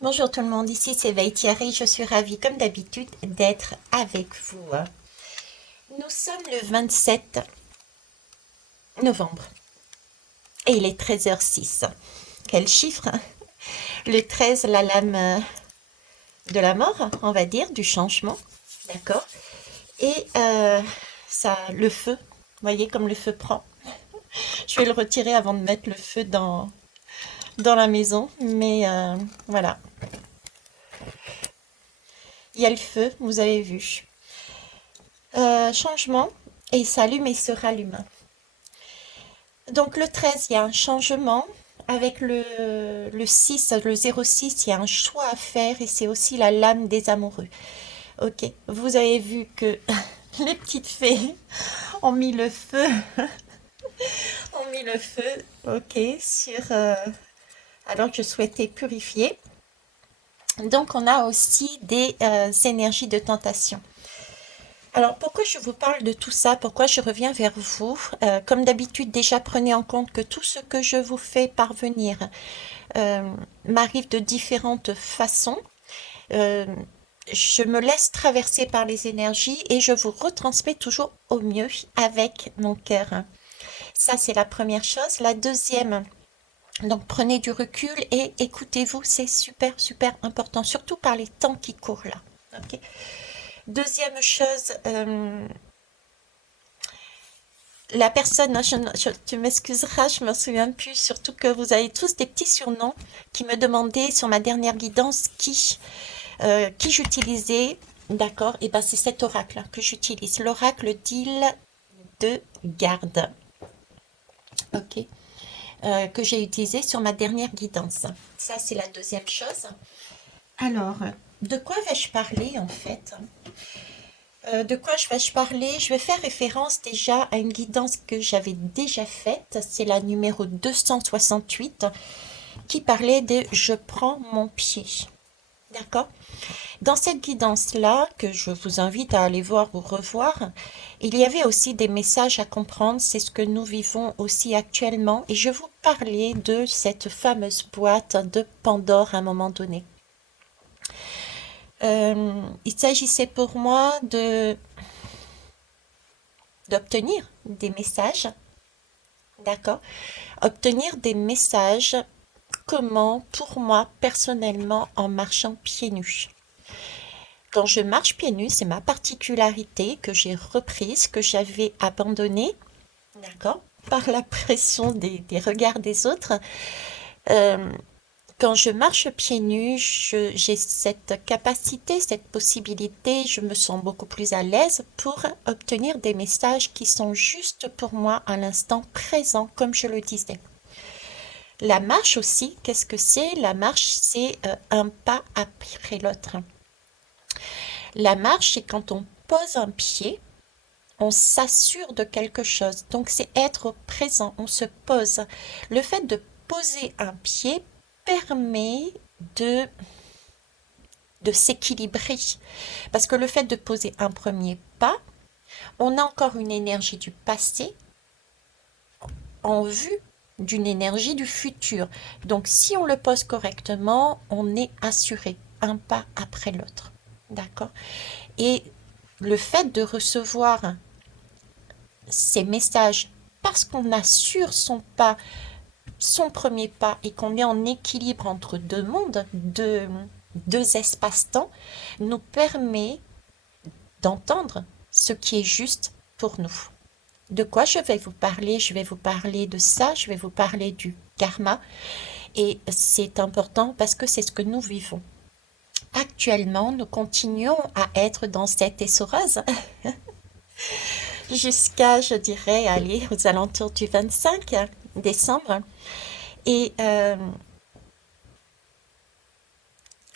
Bonjour tout le monde, ici c'est Veille Thierry, je suis ravie comme d'habitude d'être avec vous. Nous sommes le 27 novembre et il est 13h06. Quel chiffre, hein? Le 13, la lame de la mort, on va dire, du changement, d'accord. Et ça, le feu, vous voyez comme le feu prend. Je vais le retirer avant de mettre le feu dans la maison, mais voilà, il y a le feu, vous avez vu. Changement, et il s'allume et il se rallume. Donc le 13, il y a un changement. Avec le 6, le 06, il y a un choix à faire et c'est aussi la lame des amoureux. Ok, vous avez vu que les petites fées ont mis le feu, ont mis le feu, ok, sur... alors que je souhaitais purifier. Donc on a aussi des énergies de tentation. Alors, pourquoi je vous parle de tout ça? Pourquoi je reviens vers vous? Comme d'habitude, déjà prenez en compte que tout ce que je vous fais parvenir euh, m'arrive de différentes façons. Euh, je me laisse traverser par les énergies et je vous retransmets toujours au mieux avec mon cœur. Ça, c'est la première chose. La deuxième, donc prenez du recul et écoutez-vous, c'est super, super important, surtout par les temps qui courent là. Ok. Deuxième chose, la personne, hein, tu m'excuseras, je me souviens plus, surtout que vous avez tous des petits surnoms qui me demandaient sur ma dernière guidance qui j'utilisais. D'accord, et ben c'est cet oracle que j'utilise, l'oracle d'île de garde, ok, que j'ai utilisé sur ma dernière guidance. Ça, c'est la deuxième chose. Alors, de quoi vais-je parler en fait? De quoi je vais-je parler? Je vais faire référence déjà à une guidance que j'avais déjà faite. C'est la numéro 268 qui parlait de «Je prends mon pied». D'accord? Dans cette guidance-là, que je vous invite à aller voir ou revoir, il y avait aussi des messages à comprendre. C'est ce que nous vivons aussi actuellement. Et je vous parlais de cette fameuse boîte de Pandore à un moment donné. Il s'agissait pour moi d'obtenir des messages, d'accord? Obtenir des messages, comment, pour moi, personnellement, en marchant pieds nus. Quand je marche pieds nus, c'est ma particularité que j'ai reprise, que j'avais abandonnée, d'accord? Par la pression des regards des autres. Euh, Quand je marche pieds nus, j'ai cette capacité, cette possibilité, je me sens beaucoup plus à l'aise pour obtenir des messages qui sont juste pour moi à l'instant présent, comme je le disais. La marche aussi, qu'est-ce que c'est? La marche, c'est un pas après l'autre. La marche, c'est quand on pose un pied, on s'assure de quelque chose. Donc, c'est être présent, on se pose. Le fait de poser un pied permet de de s'équilibrer. Parce que le fait de poser un premier pas, on a encore une énergie du passé en vue d'une énergie du futur. Donc si on le pose correctement, on est assuré, un pas après l'autre. D'accord? Et le fait de recevoir ces messages parce qu'on assure son pas, son premier pas et qu'on est en équilibre entre deux mondes, deux espaces-temps, nous permet d'entendre ce qui est juste pour nous. De quoi je vais vous parler? Je vais vous parler de ça, je vais vous parler du karma. Et c'est important parce que c'est ce que nous vivons. Actuellement, nous continuons à être dans cette essoreuse jusqu'à, je dirais, aller aux alentours du 25 décembre. Et, euh,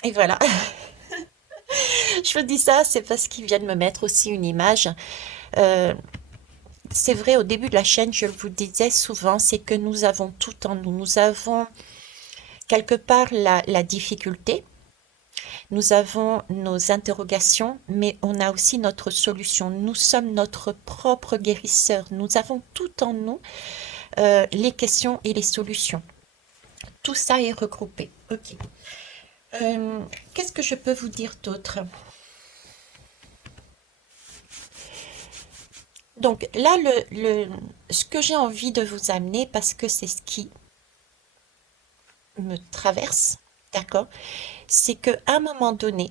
et voilà, je vous dis ça, c'est parce qu'ils viennent me mettre aussi une image. Euh, c'est vrai, au début de la chaîne, je vous disais souvent, c'est que nous avons tout en nous. Nous avons quelque part la difficulté, nous avons nos interrogations, mais on a aussi notre solution. Nous sommes notre propre guérisseur. Nous avons tout en nous, les questions et les solutions. Tout ça est regroupé. Ok. Qu'est-ce que je peux vous dire d'autre? Donc là, ce que j'ai envie de vous amener, parce que c'est ce qui me traverse, d'accord, c'est qu'à un moment donné,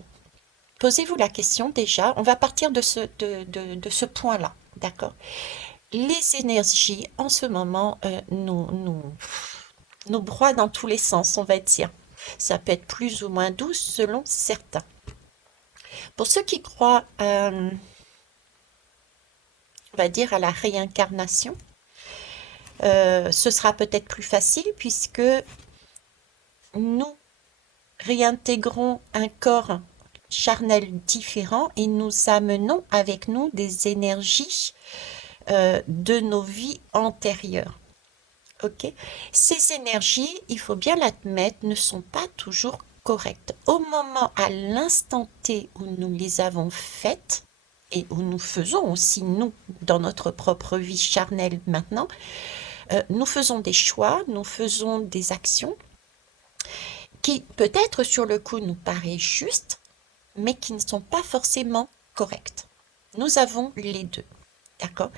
posez-vous la question déjà, on va partir de ce point-là, d'accord? Les énergies en ce moment nous broient dans tous les sens, on va dire. Ça peut être plus ou moins doux selon certains. Pour ceux qui croient, on va dire, à la réincarnation, ce sera peut-être plus facile puisque nous réintégrons un corps charnel différent et nous amenons avec nous des énergies de nos vies antérieures. Ok? Ces énergies, il faut bien l'admettre, ne sont pas toujours correctes. Au moment, à l'instant T où nous les avons faites, et où nous faisons aussi, nous, dans notre propre vie charnelle maintenant, nous faisons des choix, nous faisons des actions qui, peut-être sur le coup, nous paraissent justes, mais qui ne sont pas forcément correctes. Nous avons les deux. D'accord?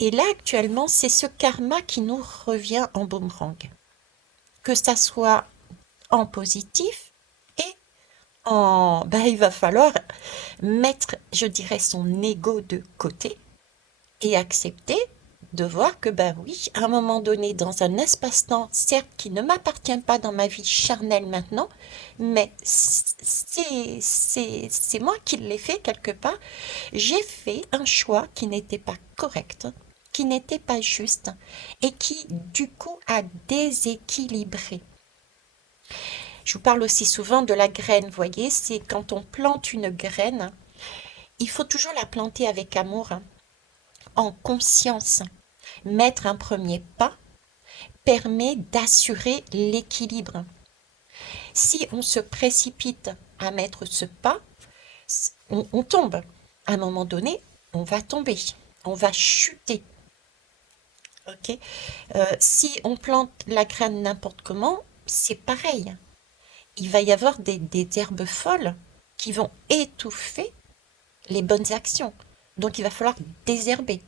Et là, actuellement, c'est ce karma qui nous revient en boomerang. Que ça soit en positif et en... Ben, il va falloir mettre, je dirais, son ego de côté et accepter de voir que, ben oui, à un moment donné, dans un espace-temps, certes, qui ne m'appartient pas dans ma vie charnelle maintenant, mais c'est moi qui l'ai fait quelque part. J'ai fait un choix qui n'était pas correct, qui n'était pas juste et qui, du coup, a déséquilibré. Je vous parle aussi souvent de la graine, vous voyez, c'est quand on plante une graine, il faut toujours la planter avec amour, hein, en conscience. Mettre un premier pas permet d'assurer l'équilibre. Si on se précipite à mettre ce pas, on tombe. À un moment donné, on va tomber, on va chuter. Ok. Si on plante la graine n'importe comment, c'est pareil. Il va y avoir des herbes folles qui vont étouffer les bonnes actions. Donc il va falloir désherber.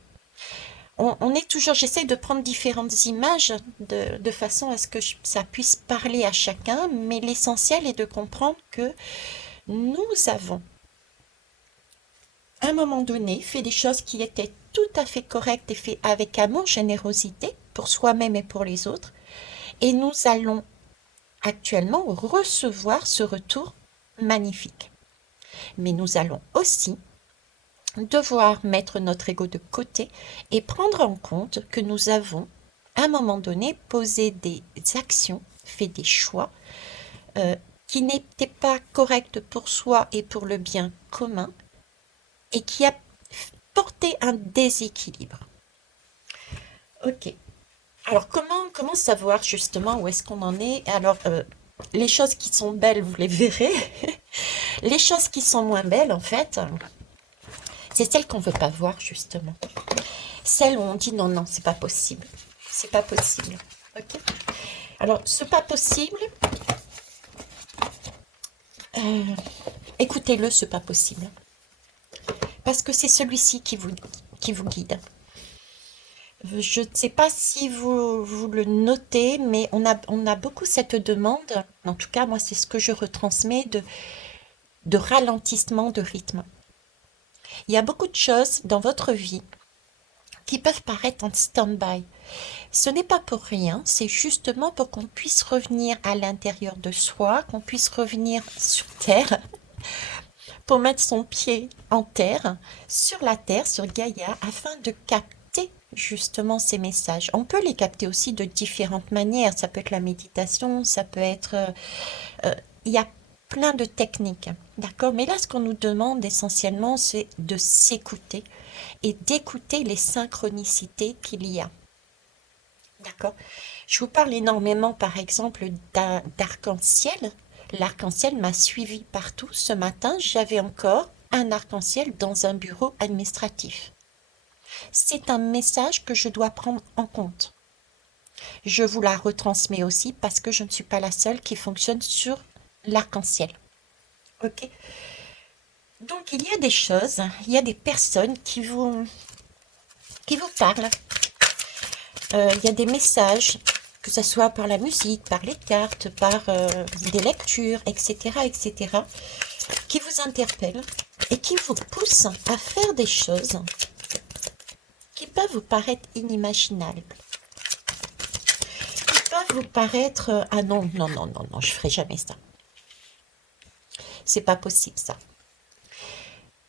On est toujours, j'essaie de prendre différentes images de façon à ce que ça puisse parler à chacun, mais l'essentiel est de comprendre que nous avons, à un moment donné, fait des choses qui étaient tout à fait correctes et fait avec amour, générosité pour soi-même et pour les autres, et nous allons actuellement recevoir ce retour magnifique. Mais nous allons aussi devoir mettre notre ego de côté et prendre en compte que nous avons, à un moment donné, posé des actions, fait des choix qui n'étaient pas corrects pour soi et pour le bien commun et qui a porté un déséquilibre. Ok. Alors comment savoir justement où est-ce qu'on en est? Alors les choses qui sont belles, vous les verrez. Les choses qui sont moins belles, en fait, c'est celles qu'on ne veut pas voir justement. Celles où on dit non, non, c'est pas possible. C'est pas possible. Ok. Alors, ce pas possible, euh, écoutez-le, ce pas possible. Parce que c'est celui-ci qui vous guide. Je ne sais pas si vous le notez, mais on a beaucoup cette demande, en tout cas moi c'est ce que je retransmets, de ralentissement de rythme. Il y a beaucoup de choses dans votre vie qui peuvent paraître en stand-by. Ce n'est pas pour rien, c'est justement pour qu'on puisse revenir à l'intérieur de soi, qu'on puisse revenir sur Terre, pour mettre son pied en terre, sur la Terre, sur Gaïa, afin de capter justement ces messages. On peut les capter aussi de différentes manières. Ça peut être la méditation, ça peut être... il y a plein de techniques, d'accord? Mais là, ce qu'on nous demande essentiellement, c'est de s'écouter et d'écouter les synchronicités qu'il y a. D'accord? Je vous parle énormément, par exemple, d'arc-en-ciel. L'arc-en-ciel m'a suivi partout. Ce matin, j'avais encore un arc-en-ciel dans un bureau administratif. C'est un message que je dois prendre en compte. Je vous la retransmets aussi parce que je ne suis pas la seule qui fonctionne sur l'arc-en-ciel. Ok. Donc il y a des choses, il y a des personnes qui vous parlent. Il y a des messages, que ce soit par la musique, par les cartes, par des lectures, etc., etc., qui vous interpellent et qui vous poussent à faire des choses qui peuvent vous paraître inimaginables, qui peuvent vous paraître ah non, non, non, non, non, je ferai jamais ça. C'est pas possible ça.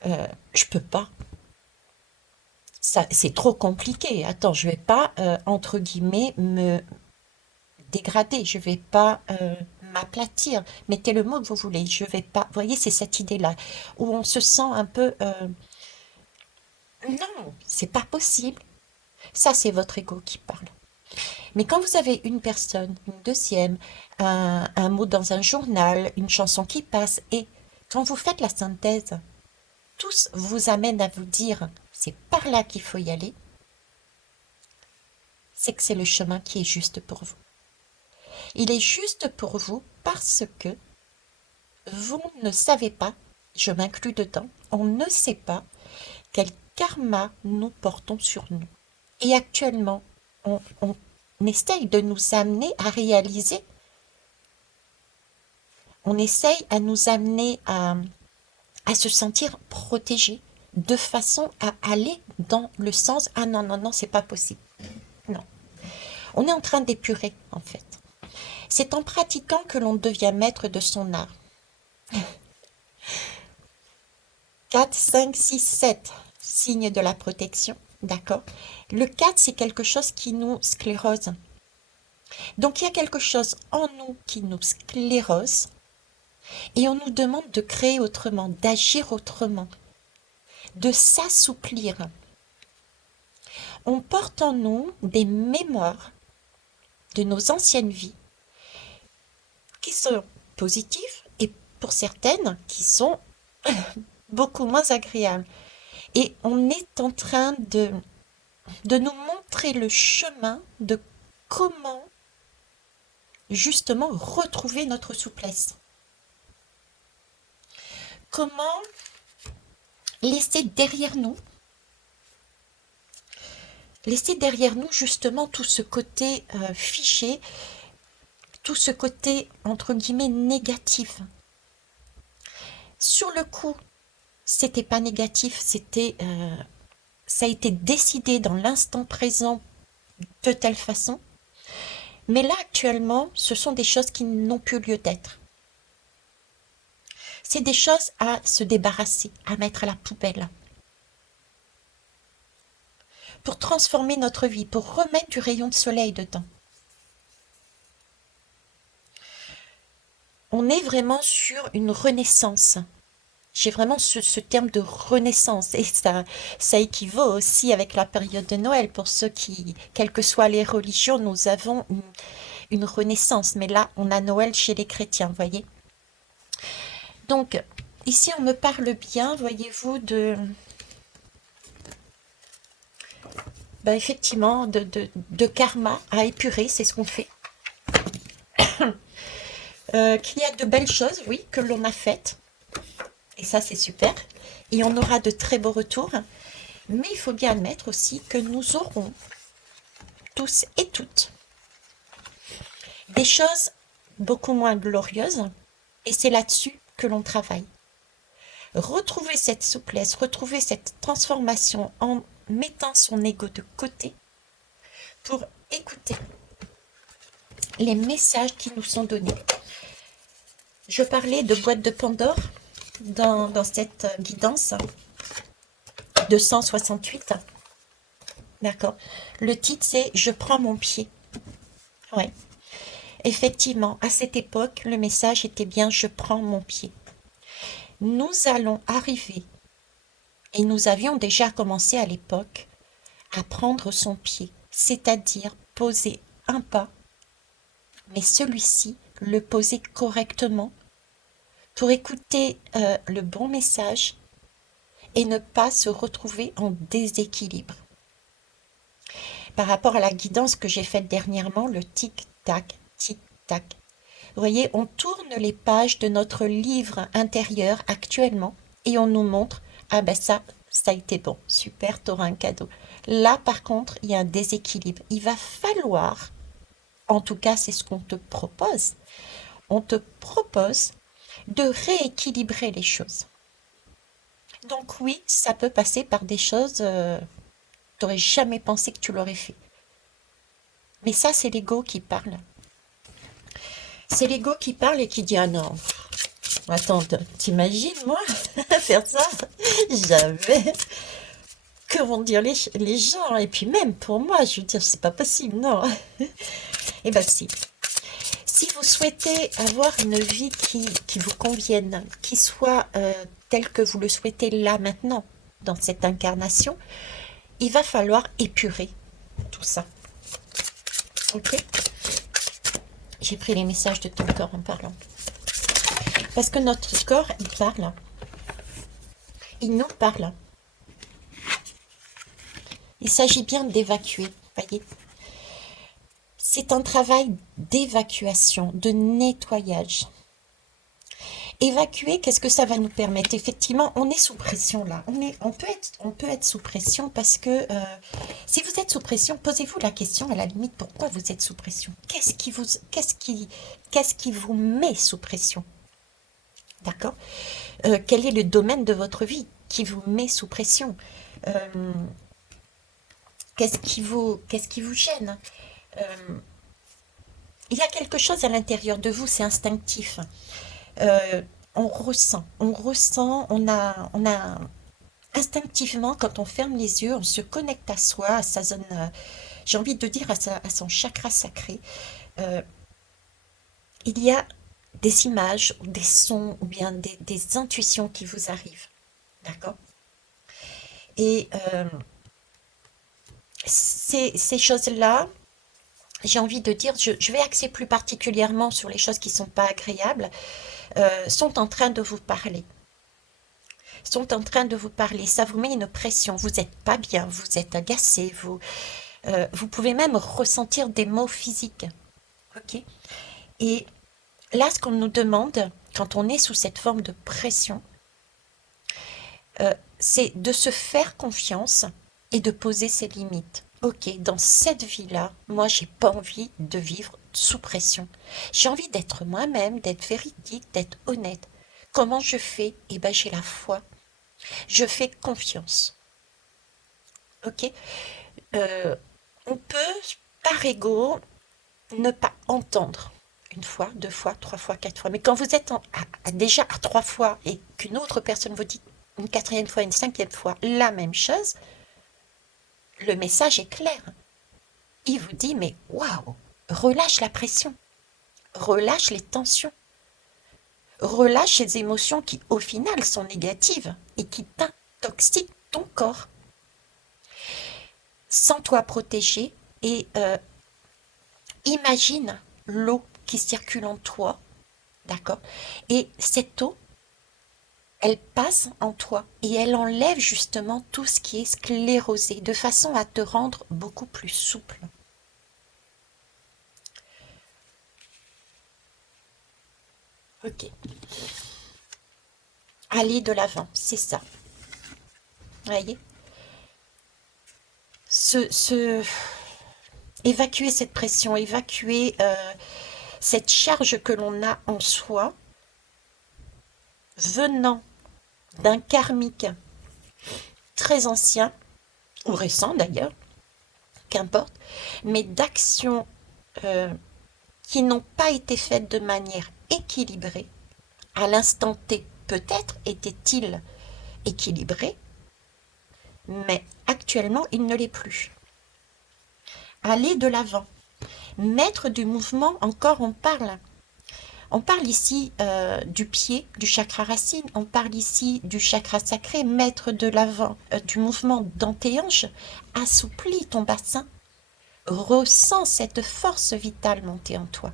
Je peux pas. Ça, c'est trop compliqué. Attends, je vais pas, entre guillemets, me dégrader. Je vais pas m'aplatir. Mettez le mot que vous voulez. Je vais pas. Vous voyez, c'est cette idée-là où on se sent un peu. Non, c'est pas possible. Ça, c'est votre ego qui parle. Mais quand vous avez une personne, une deuxième, un mot dans un journal, une chanson qui passe, et quand vous faites la synthèse, tous vous amènent à vous dire c'est par là qu'il faut y aller, c'est que c'est le chemin qui est juste pour vous. Il est juste pour vous parce que vous ne savez pas, je m'inclus dedans, on ne sait pas quel karma nous portons sur nous. Et actuellement, on essaye de nous amener à réaliser, on essaye à nous amener à se sentir protégé, de façon à aller dans le sens ah non, non, non, c'est pas possible. Non. On est en train d'épurer, en fait. C'est en pratiquant que l'on devient maître de son art. 4, 5, 6, 7 signes de la protection, d'accord. Le 4, c'est quelque chose qui nous sclérose. Donc il y a quelque chose en nous qui nous sclérose et on nous demande de créer autrement, d'agir autrement, de s'assouplir. On porte en nous des mémoires de nos anciennes vies qui sont positives et pour certaines qui sont beaucoup moins agréables. Et on est en train de nous montrer le chemin de comment justement retrouver notre souplesse. Comment laisser derrière nous justement tout ce côté fiché, tout ce côté entre guillemets négatif. Sur le coup, c'était pas négatif, ça a été décidé dans l'instant présent de telle façon. Mais là, actuellement, ce sont des choses qui n'ont plus lieu d'être. C'est des choses à se débarrasser, à mettre à la poubelle. Pour transformer notre vie, pour remettre du rayon de soleil dedans. On est vraiment sur une renaissance. J'ai vraiment ce terme de renaissance et ça équivaut aussi avec la période de Noël pour ceux qui, quelles que soient les religions, nous avons une renaissance. Mais là, on a Noël chez les chrétiens, vous voyez. Donc, ici, on me parle bien, voyez-vous, effectivement, de karma à épurer, c'est ce qu'on fait. Qu'il y a de belles choses, oui, que l'on a faites. Et ça, c'est super. Et on aura de très beaux retours. Mais il faut bien admettre aussi que nous aurons, tous et toutes, des choses beaucoup moins glorieuses. Et c'est là-dessus que l'on travaille. Retrouver cette souplesse, retrouver cette transformation en mettant son ego de côté pour écouter les messages qui nous sont donnés. Je parlais de boîte de Pandore dans cette guidance 268. D'accord. Le titre, c'est « Je prends mon pied ». Ouais. Effectivement, à cette époque, le message était bien « Je prends mon pied ». Nous allons arriver, et nous avions déjà commencé à l'époque, à prendre son pied, c'est-à-dire poser un pas, mais celui-ci, le poser correctement pour écouter le bon message et ne pas se retrouver en déséquilibre. Par rapport à la guidance que j'ai faite dernièrement, le tic-tac, tic-tac, Vous voyez, on tourne les pages de notre livre intérieur actuellement et on nous montre, ah ben ça a été bon, super, t'auras un cadeau. Là, par contre, il y a un déséquilibre. Il va falloir, en tout cas, c'est ce qu'on te propose. On te propose de rééquilibrer les choses. Donc oui, ça peut passer par des choses, t'aurais jamais pensé que tu l'aurais fait. Mais ça, c'est l'ego qui parle. C'est l'ego qui parle et qui dit, ah non, attends, t'imagines, moi, faire ça? Jamais. Que vont dire les gens? Et puis même pour moi, je veux dire, c'est pas possible, non. Eh ben si. Si vous souhaitez avoir une vie qui vous convienne, qui soit telle que vous le souhaitez là maintenant, dans cette incarnation, il va falloir épurer tout ça. Ok? J'ai pris les messages de ton corps en parlant. Parce que notre corps, il parle. Il nous parle. Il s'agit bien d'évacuer, voyez. C'est un travail d'évacuation, de nettoyage. Évacuer, qu'est-ce que ça va nous permettre? Effectivement, on est sous pression là. On peut être sous pression parce que si vous êtes sous pression, posez-vous la question à la limite pourquoi vous êtes sous pression. Qu'est-ce qui vous met sous pression? D'accord? Quel est le domaine de votre vie qui vous met sous pression? Euh, qu'est-ce qui vous gêne? Euh, il y a quelque chose à l'intérieur de vous, c'est instinctif. Euh, on ressent, on a instinctivement, quand on ferme les yeux, on se connecte à soi, à sa zone, j'ai envie de dire à son chakra sacré. Euh, il y a des images, ou des sons, ou bien des intuitions qui vous arrivent. D'accord? Et ces choses-là, j'ai envie de dire, je vais axer plus particulièrement sur les choses qui ne sont pas agréables, sont en train de vous parler. Sont en train de vous parler. Ça vous met une pression. Vous n'êtes pas bien, vous êtes agacé, vous pouvez même ressentir des maux physiques. Ok? Et là, ce qu'on nous demande, quand on est sous cette forme de pression, c'est de se faire confiance et de poser ses limites. Ok, dans cette vie-là, moi, j'ai pas envie de vivre sous pression. J'ai envie d'être moi-même, d'être véridique, d'être honnête. Comment je fais? Eh ben, j'ai la foi. Je fais confiance. Ok? Euh, on peut, par ego, ne pas entendre une fois, deux fois, trois fois, quatre fois. Mais quand vous êtes déjà à trois fois et qu'une autre personne vous dit une quatrième fois, une cinquième fois la même chose, le message est clair. Il vous dit, mais waouh, relâche la pression, relâche les tensions, relâche les émotions qui, au final, sont négatives et qui t'intoxiquent ton corps. Sens-toi protégé et imagine l'eau qui circule en toi, d'accord? Et cette eau, elle passe en toi et elle enlève justement tout ce qui est sclérosé de façon à te rendre beaucoup plus souple. Ok. Aller de l'avant, c'est ça. Voyez? Se évacuer cette pression, évacuer cette charge que l'on a en soi, venant d'un karmique très ancien, ou récent d'ailleurs, qu'importe, mais d'actions euh, qui n'ont pas été faites de manière équilibrée. À l'instant T, peut-être était-il équilibré, mais actuellement, il ne l'est plus. Aller de l'avant, mettre du mouvement, encore on parle. On parle ici du pied, du chakra racine, on parle ici du chakra sacré, mettre de l'avant, du mouvement dans tes hanches, assouplis ton bassin, ressens cette force vitale monter en toi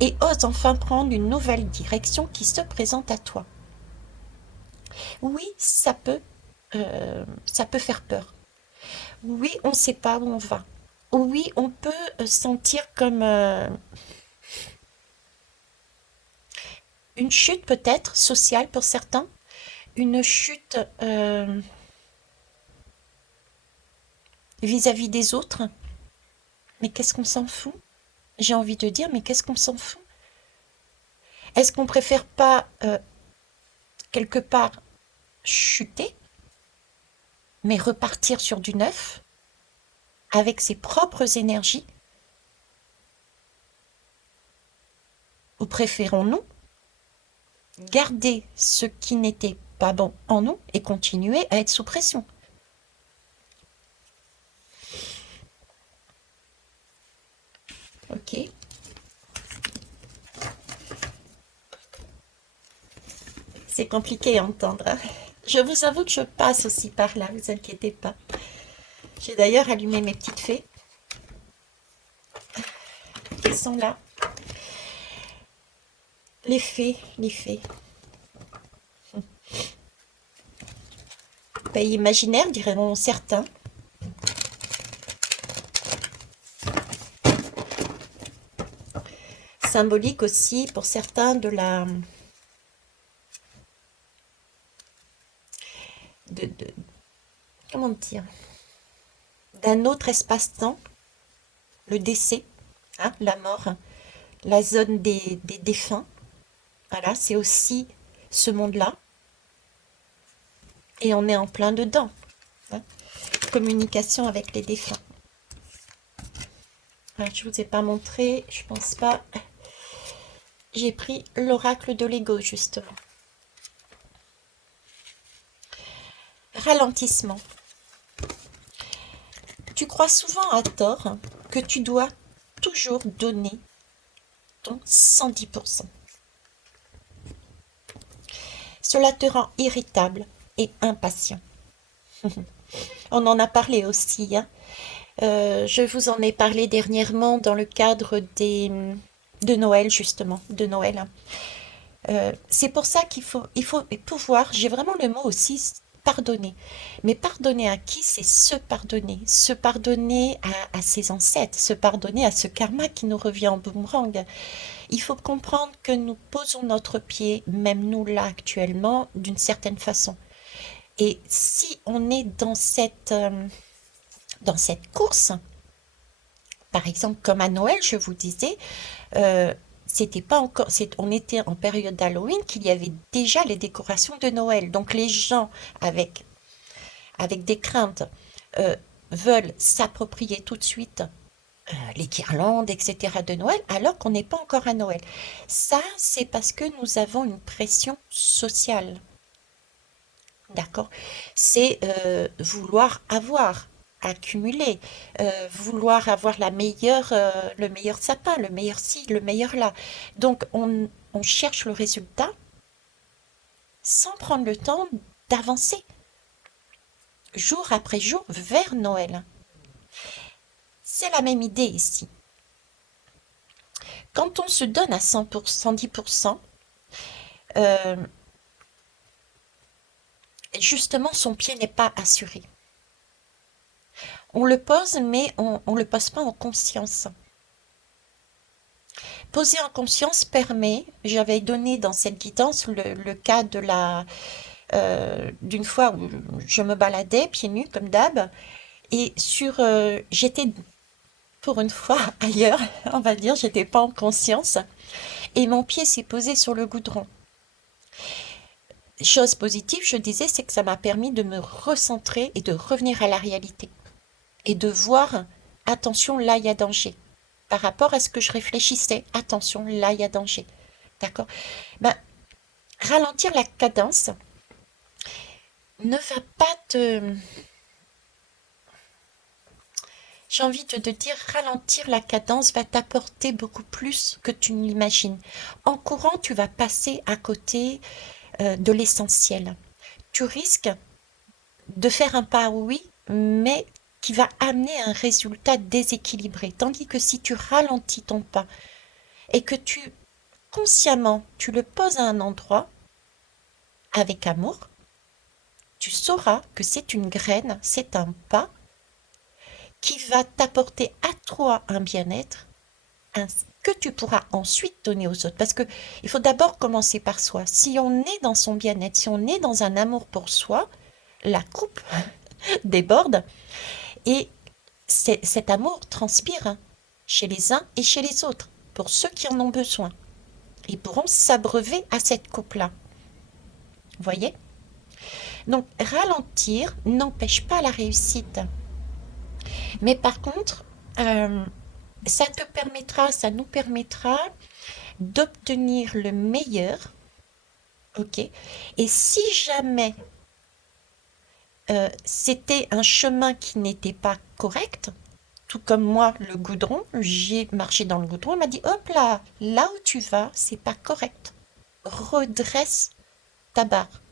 et ose enfin prendre une nouvelle direction qui se présente à toi. Oui, ça peut faire peur. Oui, on ne sait pas où on va. Oui, on peut sentir comme une chute peut-être sociale pour certains, une chute vis-à-vis des autres. Mais qu'est-ce qu'on s'en fout? J'ai envie de dire, mais qu'est-ce qu'on s'en fout? Est-ce qu'on préfère pas quelque part chuter, mais repartir sur du neuf, avec ses propres énergies, ou préférons-nous garder ce qui n'était pas bon en nous et continuer à être sous pression? Ok. C'est compliqué à entendre, hein. Je vous avoue que je passe aussi par là, vous inquiétez pas. J'ai d'ailleurs allumé mes petites fées. Elles sont là. Les fées, les fées. Pays imaginaire, diront certains. Symbolique aussi pour certains de la de comment dire, d'un autre espace-temps, le décès, hein, la mort, la zone des défunts. Voilà, c'est aussi ce monde-là. Et on est en plein dedans, hein. Communication avec les défunts. Alors, je vous ai pas montré, je pense pas. J'ai pris l'oracle de l'ego, justement. Ralentissement. Tu crois souvent à tort que tu dois toujours donner ton 110%. Cela te rend irritable et impatient. On en a parlé aussi, hein. Je vous en ai parlé dernièrement dans le cadre de Noël, justement, de Noël, hein. C'est pour ça qu'il faut pouvoir, j'ai vraiment le mot aussi, pardonner. Mais pardonner à qui? C'est se pardonner. Se pardonner à ses ancêtres, se pardonner à ce karma qui nous revient en boomerang. Il faut comprendre que nous posons notre pied, même nous là actuellement, d'une certaine façon. Et si on est dans cette course, par exemple comme à Noël, je vous disais, euh, c'était pas encore, on était en période d'Halloween qu'il y avait déjà les décorations de Noël. Donc les gens avec des craintes euh, veulent s'approprier tout de suite les guirlandes, etc. de Noël, alors qu'on n'est pas encore à Noël. Ça, c'est parce que nous avons une pression sociale. D'accord? C'est vouloir avoir, accumuler, vouloir avoir le meilleur sapin, le meilleur ci, le meilleur là. Donc, on cherche le résultat sans prendre le temps d'avancer jour après jour vers Noël. C'est la même idée ici. Quand on se donne à 100%, 110%, euh, justement, son pied n'est pas assuré. On le pose, mais on ne le pose pas en conscience. Poser en conscience permet, j'avais donné dans cette guidance le cas d'une fois où je me baladais pieds nus comme d'hab, et j'étais pour une fois ailleurs, on va dire, j'étais pas en conscience, et mon pied s'est posé sur le goudron. Chose positive, je disais, c'est que ça m'a permis de me recentrer et de revenir à la réalité. Et de voir, attention, là, il y a danger. Par rapport à ce que je réfléchissais, attention, là, il y a danger. D'accord? Ben, ralentir la cadence ne va pas te... J'ai envie de te dire, ralentir la cadence va t'apporter beaucoup plus que tu ne l'imagines. En courant, tu vas passer à côté de l'essentiel. Tu risques de faire un pas, oui, mais qui va amener un résultat déséquilibré. Tandis que si tu ralentis ton pas et que consciemment, tu le poses à un endroit avec amour, tu sauras que c'est une graine, c'est un pas qui va t'apporter à toi un bien-être, que tu pourras ensuite donner aux autres. Parce que il faut d'abord commencer par soi. Si on est dans son bien-être, si on est dans un amour pour soi, la coupe déborde et cet amour transpire, hein, chez les uns et chez les autres, pour ceux qui en ont besoin. Ils pourront s'abreuver à cette coupe-là. Vous voyez? Donc, ralentir n'empêche pas la réussite. Mais par contre, euh, ça nous permettra d'obtenir le meilleur, ok? Et si jamais c'était un chemin qui n'était pas correct, tout comme moi, le goudron, j'ai marché dans le goudron, il m'a dit, hop là, là où tu vas, c'est pas correct. Redresse ta barre.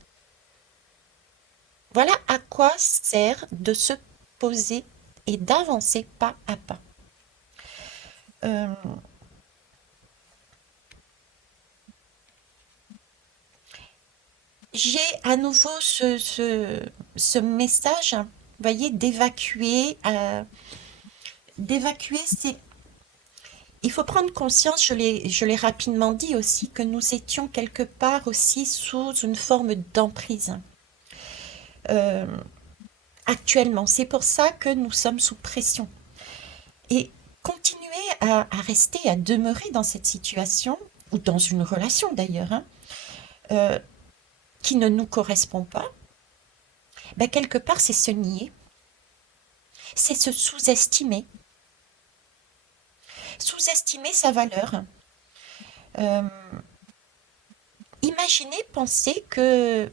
Voilà à quoi sert de se poser et d'avancer pas à pas. Euh, j'ai à nouveau ce message, vous voyez, d'évacuer. D'évacuer, c'est... Il faut prendre conscience, je l'ai rapidement dit aussi, que nous étions quelque part aussi sous une forme d'emprise. Euh, actuellement, c'est pour ça que nous sommes sous pression. Et continuer à rester, à demeurer dans cette situation, ou dans une relation d'ailleurs, hein, euh, qui ne nous correspond pas, ben quelque part c'est se nier, c'est se sous-estimer, sous-estimer sa valeur. Euh, imaginez, penser que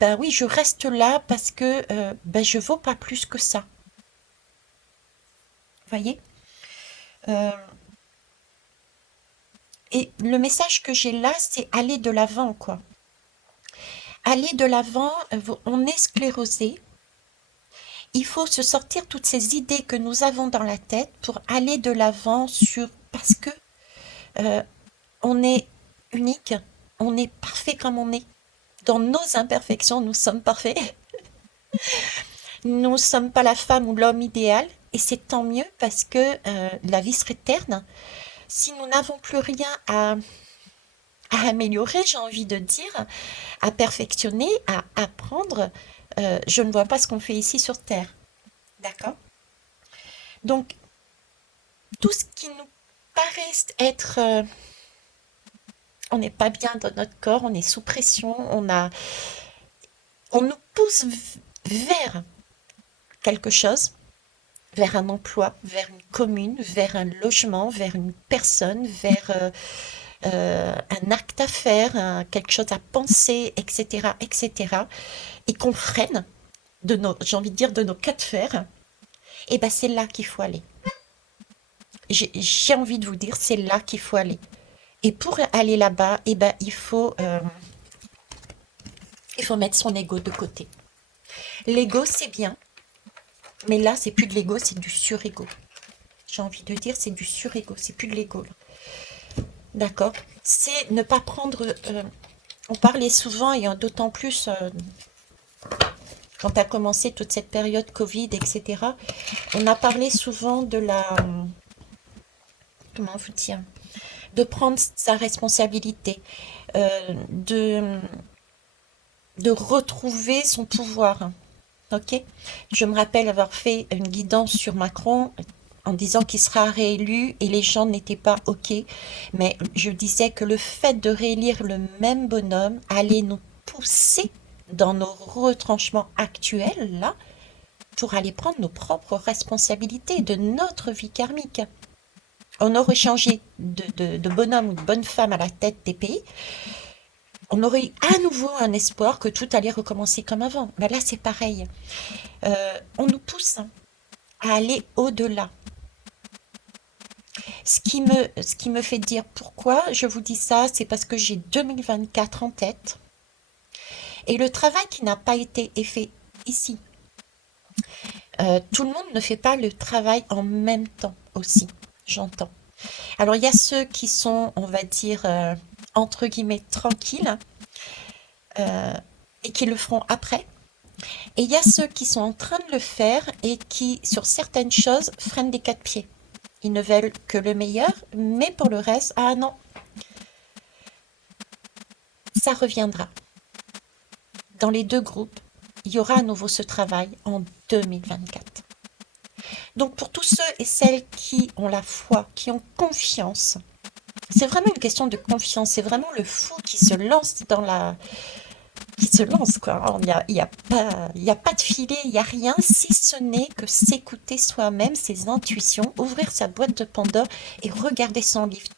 ben oui, je reste là parce que ben je vaux pas plus que ça. Vous voyez? Euh, et le message que j'ai là, c'est aller de l'avant, quoi. Aller de l'avant, on est sclérosé. Il faut se sortir toutes ces idées que nous avons dans la tête pour aller de l'avant parce que euh, on est unique, on est parfait comme on est. Dans nos imperfections, nous sommes parfaits. Nous ne sommes pas la femme ou l'homme idéal, et c'est tant mieux parce que la vie serait terne si nous n'avons plus rien à améliorer, j'ai envie de dire, à perfectionner, à apprendre. Je ne vois pas ce qu'on fait ici sur Terre. D'accord? Donc, tout ce qui nous paraît être... on n'est pas bien dans notre corps, on est sous pression, on nous pousse vers quelque chose, vers un emploi, vers une commune, vers un logement, vers une personne, vers un acte à faire, quelque chose à penser, etc., etc., et qu'on freine j'ai envie de dire, de nos cas de fer, et ben c'est là qu'il faut aller. J'ai envie de vous dire, c'est là qu'il faut aller. Et pour aller là-bas, eh ben, il faut mettre son ego de côté. L'ego, c'est bien, mais là, c'est plus de l'ego, c'est du surego. J'ai envie de dire, c'est du surego, c'est plus de l'ego. D'accord? C'est ne pas prendre. On parlait souvent, et d'autant plus quand a commencé toute cette période Covid, etc. On a parlé souvent de la. Comment vous dire? De prendre sa responsabilité, de retrouver son pouvoir. Ok? Je me rappelle avoir fait une guidance sur Macron en disant qu'il sera réélu et les gens n'étaient pas ok. Mais je disais que le fait de réélire le même bonhomme allait nous pousser dans nos retranchements actuels, là, pour aller prendre nos propres responsabilités de notre vie karmique. On aurait changé de bonhomme ou de bonne femme à la tête des pays, on aurait eu à nouveau un espoir que tout allait recommencer comme avant. Ben là, c'est pareil. On nous pousse à aller au-delà. Ce qui me fait dire pourquoi je vous dis ça, c'est parce que j'ai 2024 en tête et le travail qui n'a pas été fait ici. Tout le monde ne fait pas le travail en même temps aussi, j'entends. Alors il y a ceux qui sont, on va dire, entre guillemets, tranquilles euh, et qui le feront après. Et il y a ceux qui sont en train de le faire et qui, sur certaines choses, freinent des quatre pieds. Ils ne veulent que le meilleur, mais pour le reste, ah non, ça reviendra. Dans les deux groupes, il y aura à nouveau ce travail en 2024. Donc pour tous ceux et celles qui ont la foi, qui ont confiance, c'est vraiment une question de confiance, c'est vraiment le fou qui se lance qui se lance, quoi. Alors, il y a pas de filet, il n'y a rien, si ce n'est que s'écouter soi-même, ses intuitions, ouvrir sa boîte de Pandore et regarder son livre,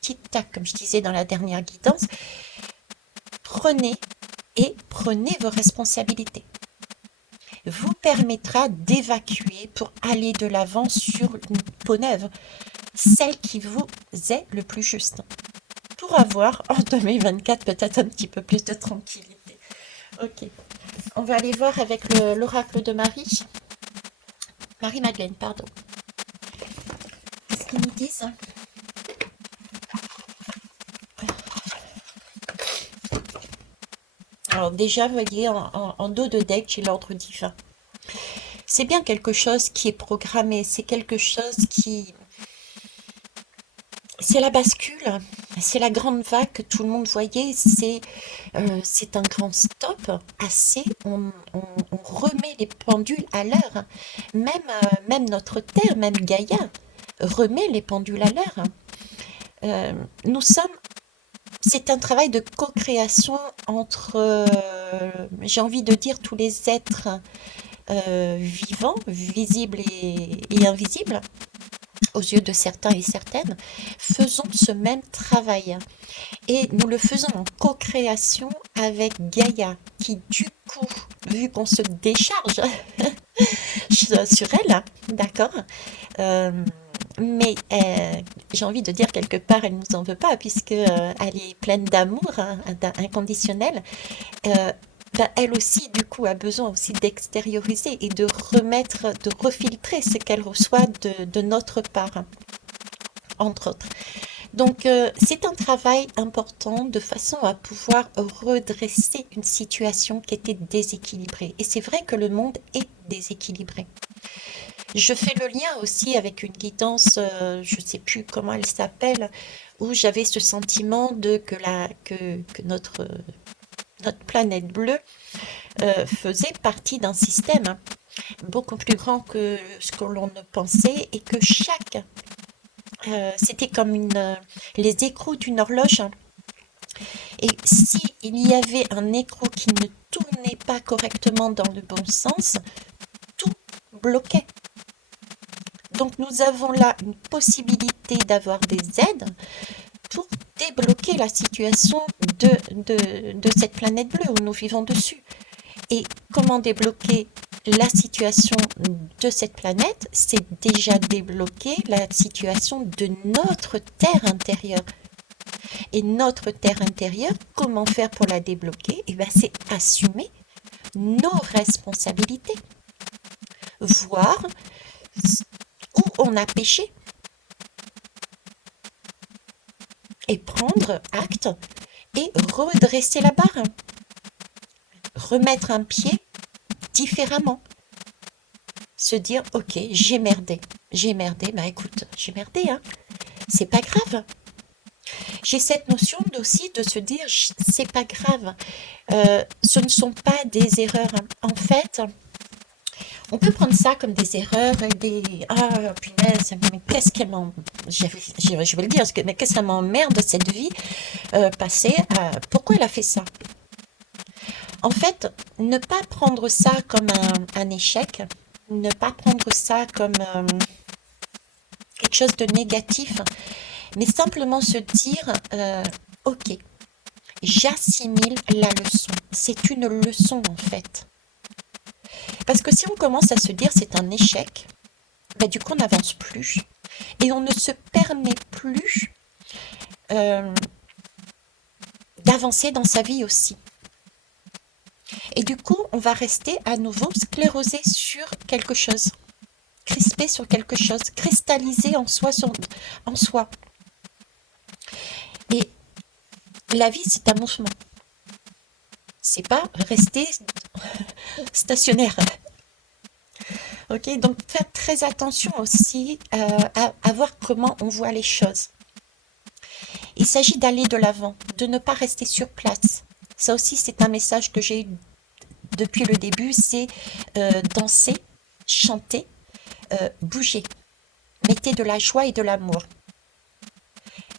tic-tac, comme je disais dans la dernière guidance. Prenez prenez vos responsabilités. Vous permettra d'évacuer pour aller de l'avant sur une peau neuve, celle qui vous est le plus juste, pour avoir en 2024 peut-être un petit peu plus de tranquillité. Ok, on va aller voir avec l'oracle de Marie-Madeleine, pardon. Qu'est-ce qu'ils nous disent? Alors déjà, vous voyez, en dos de deck, j'ai l'ordre divin. C'est bien quelque chose qui est programmé, c'est quelque chose qui... C'est la bascule, c'est la grande vague que tout le monde voyait, c'est un grand stop, assez, on remet les pendules à l'heure. Même notre Terre, même Gaïa, remet les pendules à l'heure. Nous sommes C'est un travail de co-création entre, j'ai envie de dire, tous les êtres vivants, visibles et invisibles, aux yeux de certains et certaines, faisons ce même travail. Et nous le faisons en co-création avec Gaïa, qui du coup, vu qu'on se décharge sur elle, d'accord, euh, mais j'ai envie de dire quelque part, elle nous en veut pas puisque elle est pleine d'amour inconditionnel. Euh, ben, elle aussi, du coup, a besoin aussi d'extérioriser et de remettre, de refiltrer ce qu'elle reçoit de notre part, entre autres. Donc, c'est un travail important de façon à pouvoir redresser une situation qui était déséquilibrée. Et c'est vrai que le monde est déséquilibré. Je fais le lien aussi avec une guidance, je ne sais plus comment elle s'appelle, où j'avais ce sentiment que notre planète bleue faisait partie d'un système beaucoup plus grand que ce que l'on ne pensait et que c'était comme les écrous d'une horloge. Et si il y avait un écrou qui ne tournait pas correctement dans le bon sens, tout bloquait. Donc nous avons là une possibilité d'avoir des aides pour débloquer la situation de cette planète bleue où nous vivons dessus. Et comment débloquer la situation de cette planète? C'est déjà débloquer la situation de notre Terre intérieure. Et notre Terre intérieure, comment faire pour la débloquer? Eh bien, c'est assumer nos responsabilités. Voir où on a péché et prendre acte et redresser la barre. Remettre un pied différemment. Se dire, ok, j'ai merdé, bah écoute, j'ai merdé, hein, c'est pas grave. J'ai cette notion aussi de se dire, c'est pas grave, ce ne sont pas des erreurs. En fait, on peut prendre ça comme des erreurs, des ah punaise, mais qu'est-ce qu'elle m'en, je vais le dire, mais qu'est-ce qu'elle m'emmerde cette vie passée, pourquoi elle a fait ça? En fait, ne pas prendre ça comme un échec, ne pas prendre ça comme quelque chose de négatif, mais simplement se dire, ok, j'assimile la leçon. C'est une leçon en fait. Parce que si on commence à se dire c'est un échec, bah, du coup on n'avance plus et on ne se permet plus d'avancer dans sa vie aussi. Et du coup, on va rester à nouveau sclérosé sur quelque chose, crispé sur quelque chose, cristallisé en soi, en soi. Et la vie, c'est un mouvement. C'est pas rester stationnaire. Ok, donc faire très attention aussi à voir comment on voit les choses. Il s'agit d'aller de l'avant, de ne pas rester sur place. Ça aussi, c'est un message que j'ai eu depuis le début, c'est danser, chanter, bouger. Mettez de la joie et de l'amour.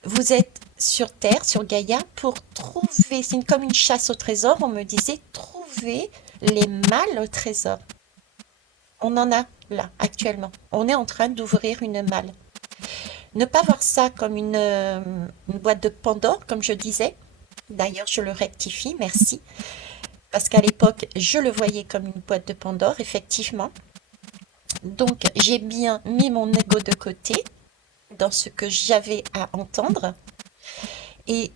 Vous êtes sur Terre, sur Gaïa, pour trouver, c'est comme une chasse au trésor, on me disait, trouver les mâles au trésor. On en a là, actuellement. On est en train d'ouvrir une malle. Ne pas voir ça comme une boîte de Pandore, comme je disais. D'ailleurs, je le rectifie, merci. Parce qu'à l'époque, je le voyais comme une boîte de Pandore, effectivement. Donc, j'ai bien mis mon ego de côté dans ce que j'avais à entendre. Et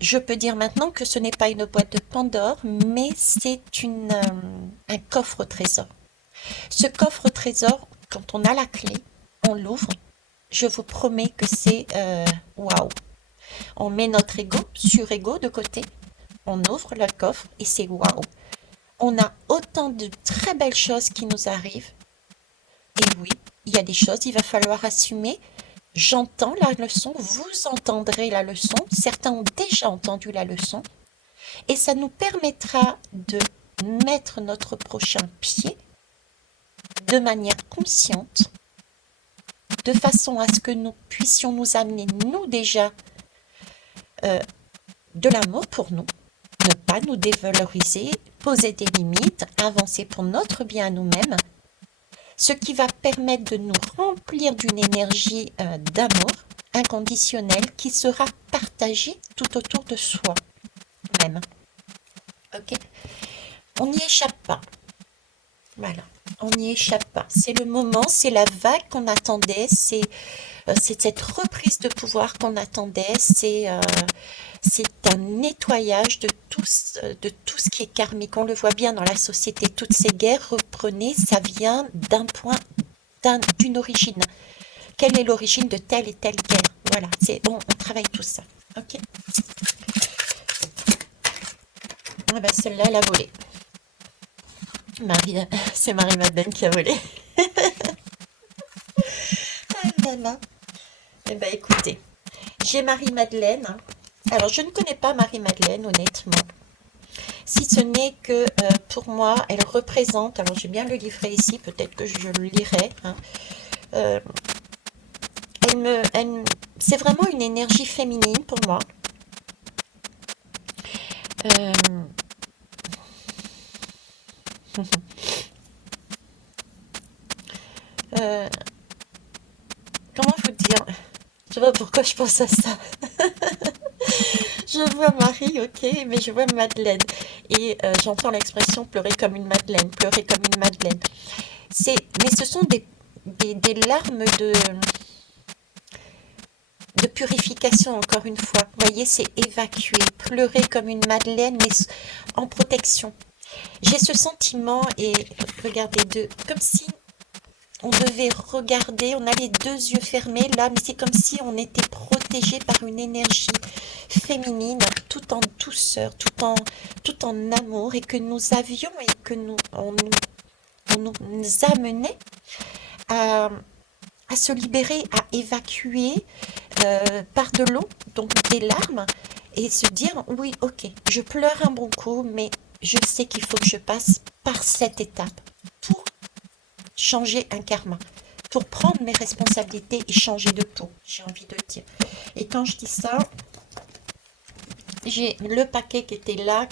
je peux dire maintenant que ce n'est pas une boîte de Pandore, mais c'est un coffre au trésor. Ce coffre au trésor, quand on a la clé, on l'ouvre. Je vous promets que c'est waouh. On met notre ego, sur-ego de côté, on ouvre le coffre et c'est waouh. On a autant de très belles choses qui nous arrivent. Et oui, il y a des choses, il va falloir assumer. J'entends la leçon, vous entendrez la leçon, certains ont déjà entendu la leçon, et ça nous permettra de mettre notre prochain pied de manière consciente, de façon à ce que nous puissions nous amener, nous déjà, de l'amour pour nous, ne pas nous dévaloriser, poser des limites, avancer pour notre bien à nous-mêmes, ce qui va permettre de nous remplir d'une énergie d'amour inconditionnel qui sera partagée tout autour de soi même. Ok, on n'y échappe pas. Voilà, on n'y échappe pas. C'est le moment, c'est la vague qu'on attendait, c'est cette reprise de pouvoir qu'on attendait, c'est un nettoyage de tout ce qui est karmique. On le voit bien dans la société, toutes ces guerres, reprenez, ça vient d'un point, d'une origine. Quelle est l'origine de telle et telle guerre? Voilà, on travaille tout ça. Ok. Ah ben celle-là, elle a volé. C'est Marie-Madeleine qui a volé. Ah là là. Eh ben écoutez, j'ai Marie-Madeleine. Alors, je ne connais pas Marie-Madeleine, honnêtement. Si ce n'est que pour moi, elle représente, alors j'ai bien le livret ici, peut-être que je le lirai. Hein. Euh, c'est vraiment une énergie féminine pour moi. Euh, euh, comment vous dire? Je sais pas pourquoi je pense à ça. Je vois Marie, ok, mais je vois Madeleine. Et j'entends l'expression pleurer comme une Madeleine, pleurer comme une Madeleine. Mais ce sont des larmes de purification, encore une fois. Vous voyez, c'est évacuer, pleurer comme une Madeleine, mais en protection. J'ai ce sentiment, et regardez, comme si on devait regarder, on a les deux yeux fermés là, mais c'est comme si on était protégé par une énergie féminine, tout en douceur, tout en amour, et que nous avions, et que on nous amenait à, à se libérer, à évacuer par de l'eau, donc des larmes, et se dire, oui, ok, je pleure un bon coup, mais je sais qu'il faut que je passe par cette étape pour changer un karma, pour prendre mes responsabilités et changer de peau, j'ai envie de dire. Et quand je dis ça, j'ai le paquet qui était là,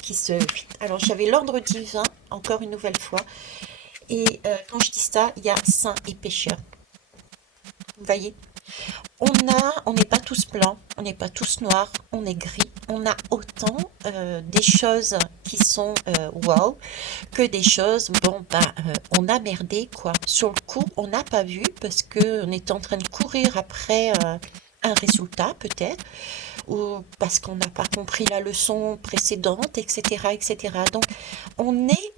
Alors j'avais l'ordre divin, encore une nouvelle fois, et quand je dis ça, il y a saint et pécheur. Vous voyez, on n'est pas tous blancs, on n'est pas tous noirs, on est gris. On a autant des choses qui sont wow que des choses, bon, on a merdé, quoi. Sur le coup, on n'a pas vu parce qu'on est en train de courir après un résultat, peut-être, ou parce qu'on n'a pas compris la leçon précédente, etc., etc. Donc, on est,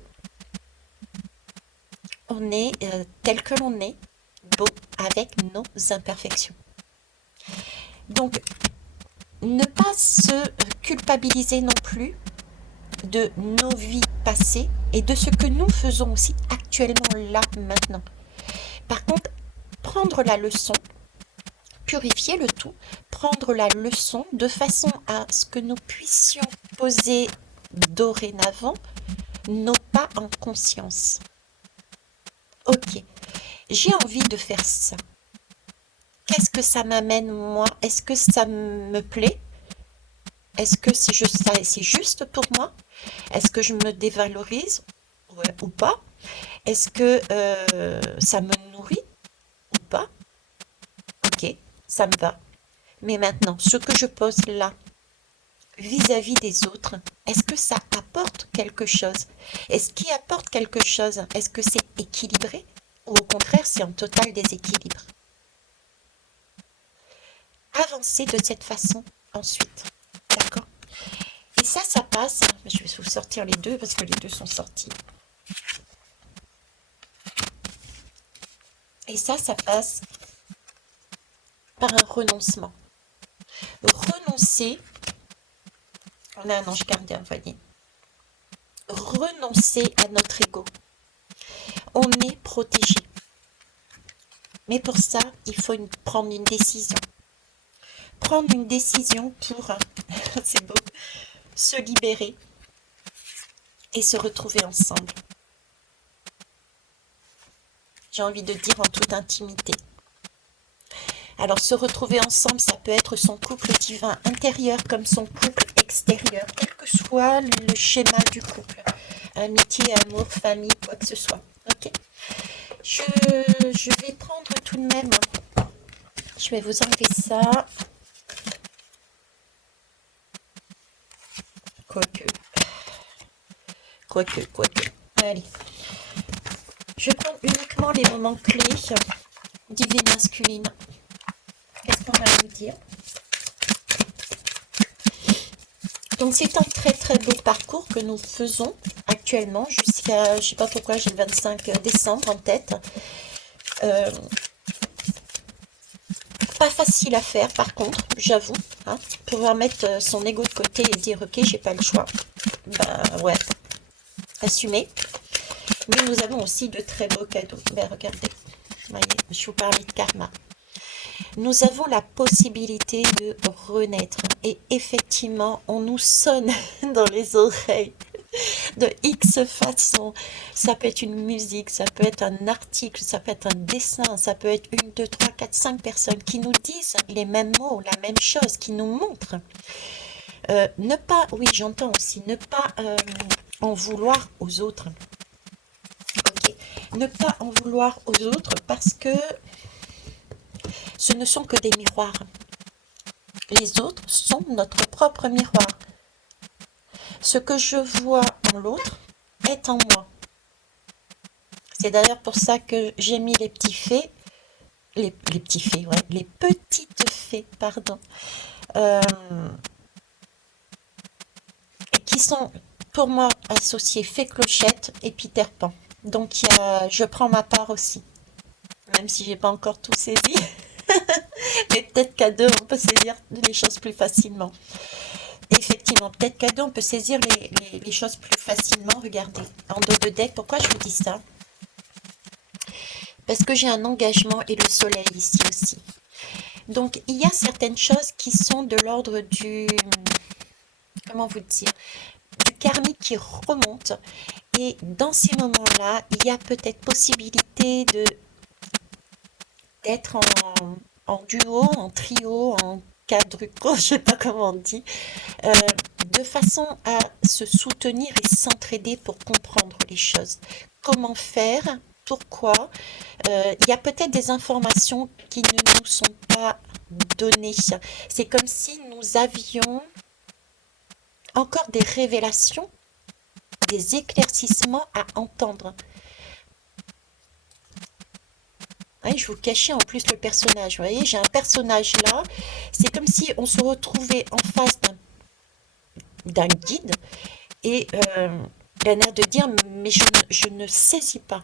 tel que l'on est, beau, avec nos imperfections. Donc, ne pas se culpabiliser non plus de nos vies passées et de ce que nous faisons aussi actuellement là, maintenant. Par contre, prendre la leçon, purifier le tout, prendre la leçon de façon à ce que nous puissions poser dorénavant nos pas en conscience. Ok, j'ai envie de faire ça. Qu'est-ce que ça m'amène moi? Est-ce que ça me plaît? Est-ce que c'est juste pour moi? Est-ce que je me dévalorise ou pas? Est-ce que ça me nourrit ou pas? Ok, ça me va. Mais maintenant, ce que je pose là, vis-à-vis des autres, est-ce que ça apporte quelque chose? Est-ce qu'il apporte quelque chose? Est-ce que c'est équilibré? Ou au contraire, c'est en total déséquilibre? Avancez de cette façon ensuite. D'accord? Et ça passe. Je vais vous sortir les deux parce que les deux sont sortis. Et ça passe par un renoncement. Renoncer, on a un ange gardien, vous voyez. Renoncer à notre ego. On est protégé. Mais pour ça, il faut prendre une décision. Prendre une décision pour, c'est beau, se libérer et se retrouver ensemble. J'ai envie de dire en toute intimité. Alors se retrouver ensemble, ça peut être son couple divin intérieur comme son couple extérieur, quel que soit le schéma du couple. Amitié, amour, famille, quoi que ce soit. Ok. Je vais prendre tout de même, je vais vous enlever ça. Quoique. Allez. Je vais prendre uniquement les moments clés. Divine masculine. Qu'est-ce qu'on va nous dire? Donc c'est un très très beau parcours que nous faisons actuellement jusqu'à, je sais pas pourquoi j'ai le 25 décembre en tête. Pas facile à faire par contre, j'avoue. Hein, pouvoir mettre son ego de côté et dire ok, j'ai pas le choix. Ben ouais, assumer. Mais nous avons aussi de très beaux cadeaux. Ben regardez, voyez, je vous parlais de karma. Nous avons la possibilité de renaître. Et effectivement, on nous sonne dans les oreilles de X façons. Ça peut être une musique, ça peut être un article, ça peut être un dessin, ça peut être 1, 2, 3, 4, 5 personnes qui nous disent les mêmes mots, la même chose, qui nous montrent. Ne pas, oui j'entends aussi, ne pas en vouloir aux autres. Ok, ne pas en vouloir aux autres parce que ce ne sont que des miroirs. Les autres sont notre propre miroir. Ce que je vois en l'autre est en moi. C'est d'ailleurs pour ça que j'ai mis les petits fées, les petits fées, ouais, les petites fées, pardon, qui sont pour moi associées Fée Clochette et Peter Pan. Donc je prends ma part aussi, même si j'ai pas encore tout saisi. Mais peut-être qu'à deux, on peut saisir les choses plus facilement. Effectivement, peut-être qu'à deux, on peut saisir les choses plus facilement. Regardez, en dos de deck, pourquoi je vous dis ça? Parce que j'ai un engagement et le soleil ici aussi. Donc, il y a certaines choses qui sont de l'ordre du... Comment vous dire? Du karmique qui remonte. Et dans ces moments-là, il y a peut-être possibilité d'être en duo, en trio, en quadruco, je sais pas comment on dit, de façon à se soutenir et s'entraider pour comprendre les choses. Comment faire? Pourquoi? Il y a peut-être des informations qui ne nous sont pas données. C'est comme si nous avions encore des révélations, des éclaircissements à entendre. Ouais, je vous cachais en plus le personnage. Vous voyez, j'ai un personnage là. C'est comme si on se retrouvait en face d'un guide et il a l'air de dire mais je ne saisis pas.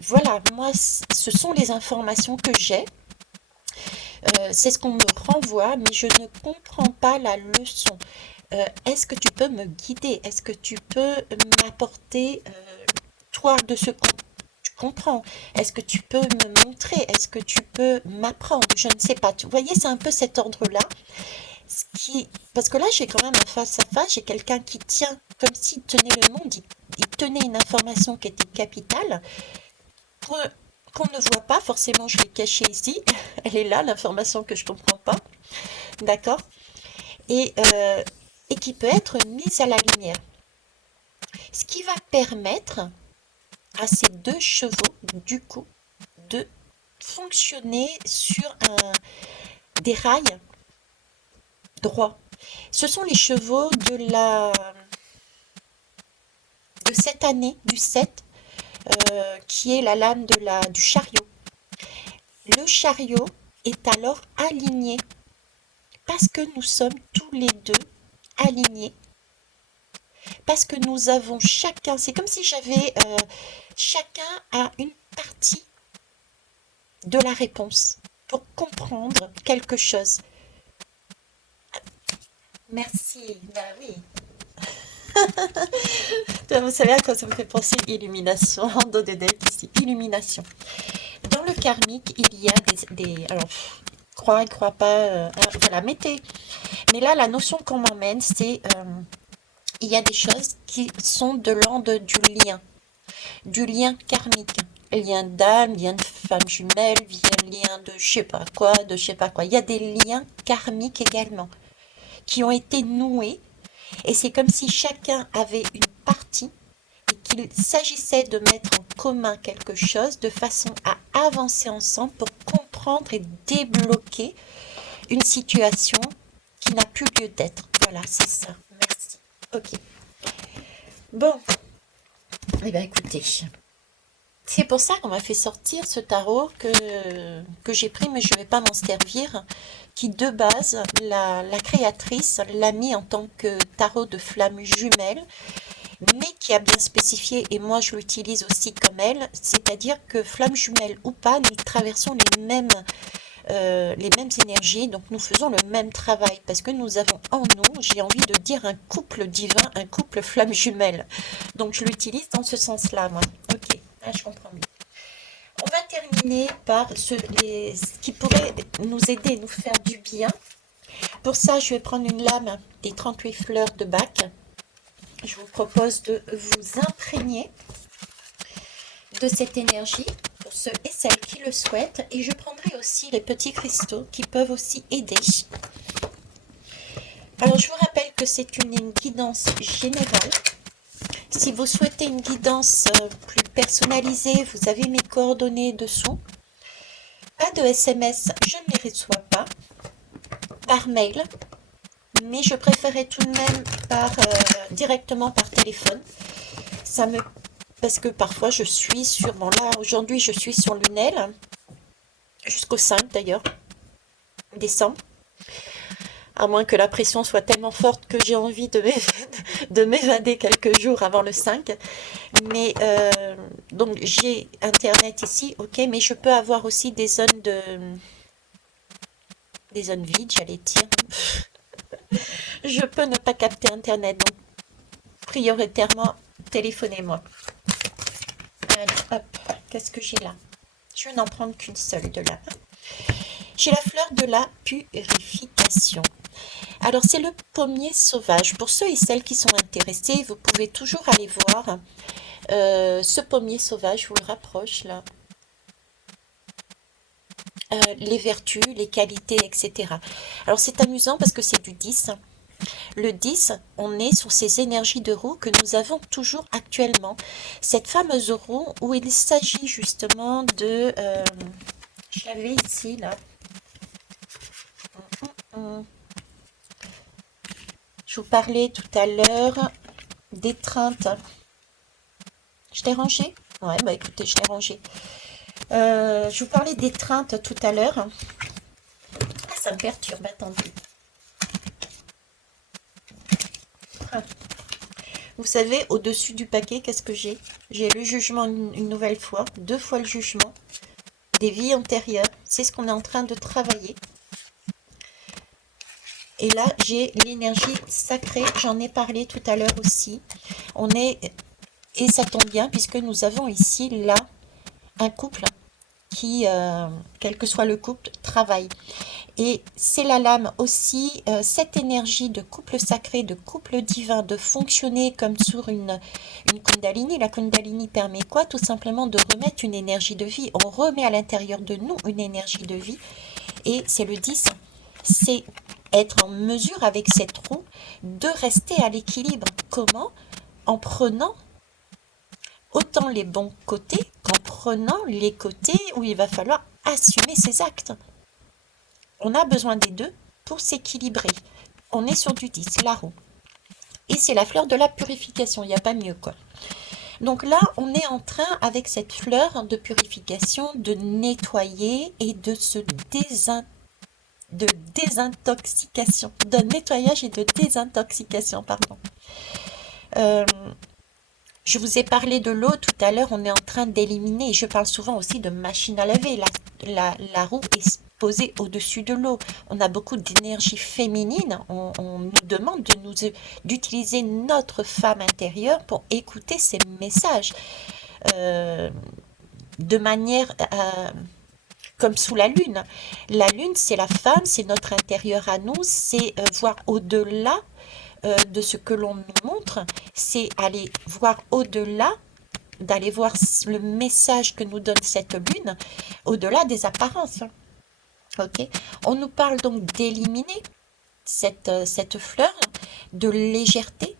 Voilà, moi, ce sont les informations que j'ai. C'est ce qu'on me renvoie, mais je ne comprends pas la leçon. Est-ce que tu peux me guider? Est-ce que tu peux m'apporter, toi, de ce que tu comprends. Est-ce que tu peux me montrer? Est-ce que tu peux m'apprendre? Je ne sais pas. Vous voyez, c'est un peu cet ordre-là. Parce que là, j'ai quand même un face à face, j'ai quelqu'un qui tient comme s'il tenait le monde, il tenait une information qui était capitale, qu'on qu'on ne voit pas, forcément je l'ai cachée ici, elle est là, l'information que je ne comprends pas, d'accord? Et, euh, et qui peut être mise à la lumière. Ce qui va permettre à ces deux chevaux, du coup, de fonctionner sur des rails droits. Ce sont les chevaux de cette année, du 7, qui est la lame du chariot. Le chariot est alors aligné parce que nous sommes tous les deux alignés, parce que nous avons chacun, c'est comme si chacun a une partie de la réponse pour comprendre quelque chose. Merci, bah oui. Vous savez à quoi ça me fait penser? Illumination, Rando de deck ici, illumination. Dans le karmique, il y a alors, crois et crois pas, voilà, mettez. Mais là, la notion qu'on m'emmène, c'est, il y a des choses qui sont de l'ordre du lien karmique. Lien d'âme, lien de femme jumelle, lien de je sais pas quoi, de je sais pas quoi. Il y a des liens karmiques également qui ont été noués et c'est comme si chacun avait une partie et qu'il s'agissait de mettre en commun quelque chose de façon à avancer ensemble pour comprendre et débloquer une situation qui n'a plus lieu d'être. Voilà, c'est ça. Merci. Ok. Bon. Eh bien, écoutez. C'est pour ça qu'on m'a fait sortir ce tarot que j'ai pris, mais je ne vais pas m'en servir, qui de base, la créatrice l'a mis en tant que tarot de flamme jumelle, mais qui a bien spécifié, et moi je l'utilise aussi comme elle, c'est-à-dire que flamme jumelle ou pas, nous traversons les mêmes énergies, donc nous faisons le même travail, parce que nous avons en nous, j'ai envie de dire un couple divin, un couple flamme jumelle. Donc je l'utilise dans ce sens-là, moi. Ok, là je comprends mieux. On va terminer par ce qui pourrait nous aider, nous faire du bien. Pour ça, je vais prendre une lame des 38 fleurs de Bach. Je vous propose de vous imprégner de cette énergie pour ceux et celles qui le souhaitent. Et je prendrai aussi les petits cristaux qui peuvent aussi aider. Alors, je vous rappelle que c'est une guidance générale. Si vous souhaitez une guidance plus personnalisée, vous avez mes coordonnées dessous. Pas de SMS, je ne les reçois pas. Par mail, mais je préférais tout de même directement par téléphone. Parce que parfois je suis sur, bon là aujourd'hui je suis sur Lunel, jusqu'au 5 d'ailleurs, décembre. À moins que la pression soit tellement forte que j'ai envie de m'évader quelques jours avant le 5. Mais donc j'ai internet ici, ok, mais je peux avoir aussi des zones vides, j'allais dire. Je peux ne pas capter internet, donc prioritairement téléphonez-moi. Allez, hop, qu'est-ce que j'ai là? Je vais n'en prendre qu'une seule de là. J'ai la fleur de la purification. Alors, c'est le pommier sauvage. Pour ceux et celles qui sont intéressés, vous pouvez toujours aller voir ce pommier sauvage. Je vous le rapproche là. Les vertus, les qualités, etc. Alors, c'est amusant parce que c'est du 10. Le 10, on est sur ces énergies de roue que nous avons toujours actuellement. Cette fameuse roue où il s'agit justement de... je l'avais ici, là. Je vous parlais tout à l'heure d'étreinte. Je l'ai rangé? Ouais, bah écoutez, je l'ai rangé. Je vous parlais d'étreinte tout à l'heure. Ah, ça me perturbe, attendez. Ah. Vous savez, au-dessus du paquet, qu'est-ce que j'ai? J'ai le jugement une nouvelle fois, 2 fois le jugement, des vies antérieures. C'est ce qu'on est en train de travailler. Et là, j'ai l'énergie sacrée, j'en ai parlé tout à l'heure aussi. Et ça tombe bien puisque nous avons ici là un couple qui, quel que soit le couple, travaille. Et c'est la lame aussi, cette énergie de couple sacré, de couple divin, de fonctionner comme sur une kundalini. La kundalini permet quoi? Tout simplement de remettre une énergie de vie. On remet à l'intérieur de nous une énergie de vie. Et c'est le 10. C'est être en mesure avec cette roue de rester à l'équilibre. Comment? En prenant autant les bons côtés qu'en prenant les côtés où il va falloir assumer ses actes. On a besoin des deux pour s'équilibrer. On est sur du 10, la roue. Et c'est la fleur de la purification, il n'y a pas mieux quoi. Donc là, on est en train, avec cette fleur de purification, de nettoyer et de se de désintoxication, de nettoyage et de désintoxication, pardon. Euh, Je vous ai parlé de l'eau tout à l'heure, on est en train d'éliminer. Je parle souvent aussi de machine à laver. La roue est posée au-dessus de l'eau. On a beaucoup d'énergie féminine. On nous demande d'utiliser notre femme intérieure pour écouter ces messages euh, de manière comme sous la lune. La lune, c'est la femme, c'est notre intérieur à nous, c'est voir au-delà de ce que l'on nous montre, c'est aller voir au-delà, d'aller voir le message que nous donne cette lune, au-delà des apparences. Ok. On nous parle donc d'éliminer cette fleur, de légèreté.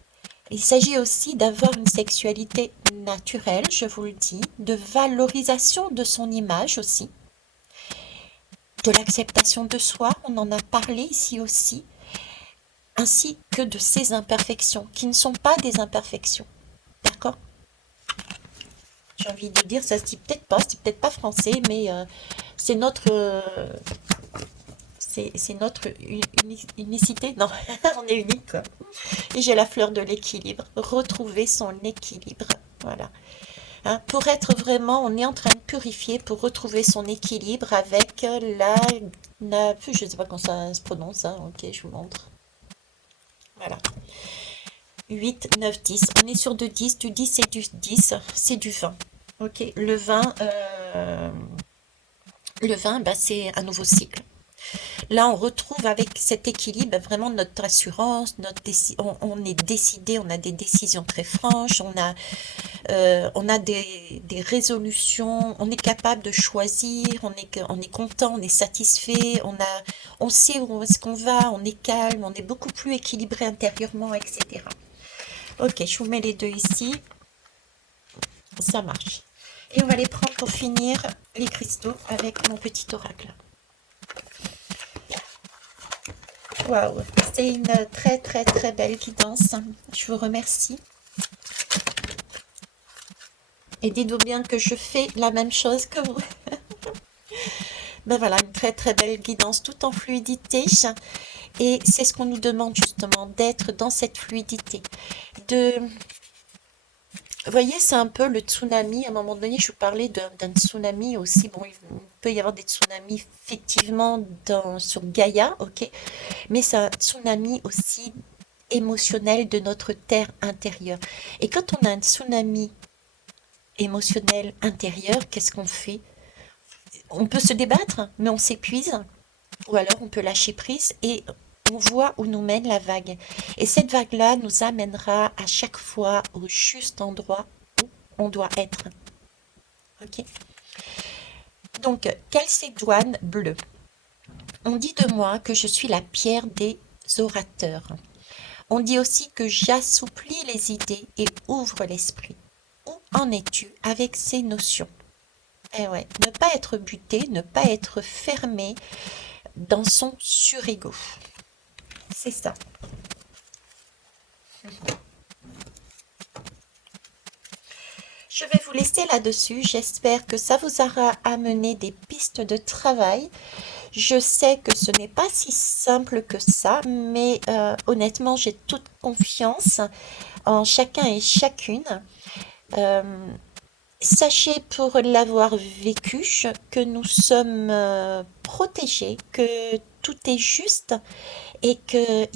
Il s'agit aussi d'avoir une sexualité naturelle, je vous le dis, de valorisation de son image aussi, de l'acceptation de soi, on en a parlé ici aussi, ainsi que de ses imperfections, qui ne sont pas des imperfections. D'accord? J'ai envie de dire, ça se dit peut-être pas, c'est peut-être pas français, mais c'est notre, c'est notre unicité. Non, on est unique, quoi. Et j'ai la fleur de l'équilibre. Retrouver son équilibre. Voilà. Hein, pour être vraiment, on est en train de purifier pour retrouver son équilibre avec je ne sais pas comment ça se prononce, hein. Ok, je vous montre. Voilà. 8, 9, 10. On est sur du 10. Du 10, c'est du 10. C'est du 20. Ok. Le 20 bah, c'est un nouveau cycle. Là, on retrouve avec cet équilibre vraiment notre assurance, on est décidé, on a des décisions très franches, on a des résolutions, on est capable de choisir, on est content, on est satisfait, on sait où est-ce qu'on va, on est calme, on est beaucoup plus équilibré intérieurement, etc. Ok, je vous mets les deux ici. Ça marche. Et on va les prendre pour finir les cristaux avec mon petit oracle. Waouh, c'est une très très très belle guidance. Je vous remercie. Et dites-vous bien que je fais la même chose que vous. Ben voilà, une très très belle guidance tout en fluidité. Et c'est ce qu'on nous demande justement, d'être dans cette fluidité. Vous voyez, c'est un peu le tsunami. À un moment donné, je vous parlais d'un tsunami aussi. Bon, il peut y avoir des tsunamis effectivement sur Gaïa, ok. Mais c'est un tsunami aussi émotionnel de notre terre intérieure. Et quand on a un tsunami émotionnel intérieur, qu'est-ce qu'on fait? On peut se débattre, mais on s'épuise, ou alors on peut lâcher prise et on voit où nous mène la vague. Et cette vague-là nous amènera à chaque fois au juste endroit où on doit être. Ok? Donc, calcédoine bleue. On dit de moi que je suis la pierre des orateurs. On dit aussi que j'assouplis les idées et ouvre l'esprit. Où en es-tu avec ces notions? Eh ouais, ne pas être buté, ne pas être fermé dans son surego. C'est ça. Je vais vous laisser là-dessus. J'espère que ça vous aura amené des pistes de travail. Je sais que ce n'est pas si simple que ça, mais honnêtement, j'ai toute confiance en chacun et chacune. Euh, Sachez pour l'avoir vécu que nous sommes protégés, que tout est juste et que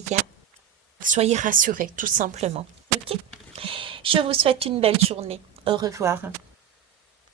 soyez rassurés tout simplement. Ok? Je vous souhaite une belle journée. Au revoir.